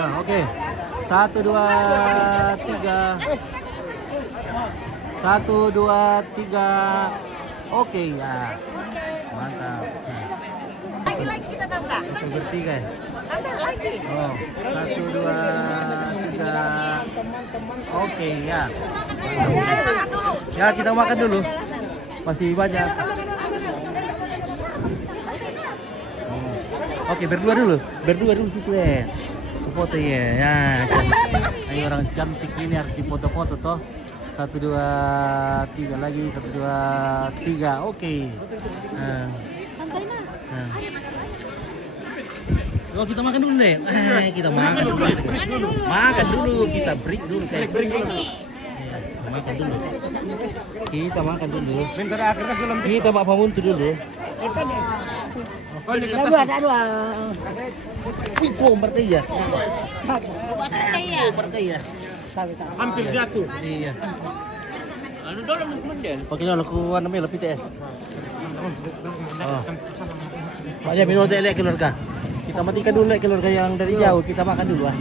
Ya, oke. 1, 2, 3. 1, 2, 3. Oke ya. Mantap. Lagi kita tante. Kita bertiga ya. Tante lagi. Oh, 1, 2, 3. Oke ya. Ayo makan dulu. Ya, kita makan dulu. Masih banyak. Oke, berdua dulu situ ya. Foto ya. Ya, ini orang cantik ini harus difoto-foto toh. 1, 2, 3 lagi. 1, 2, 3. Oke. Oh, kita makan dulu deh. Kita makan dulu. Makan dulu, kita break dulu. Makan dulu. Kita makan dulu. Kita Pak Pamuntu dulu. Wih, bertanya. Bertanya. Hampir jatuh. Iya. Anu dulu kemudian. Pakai lakukan namanya lebih teh. Oh. Banyak minum teh keluarga. Kita matikan dulu keluarga yang dari jauh. Kita makan dulu ah.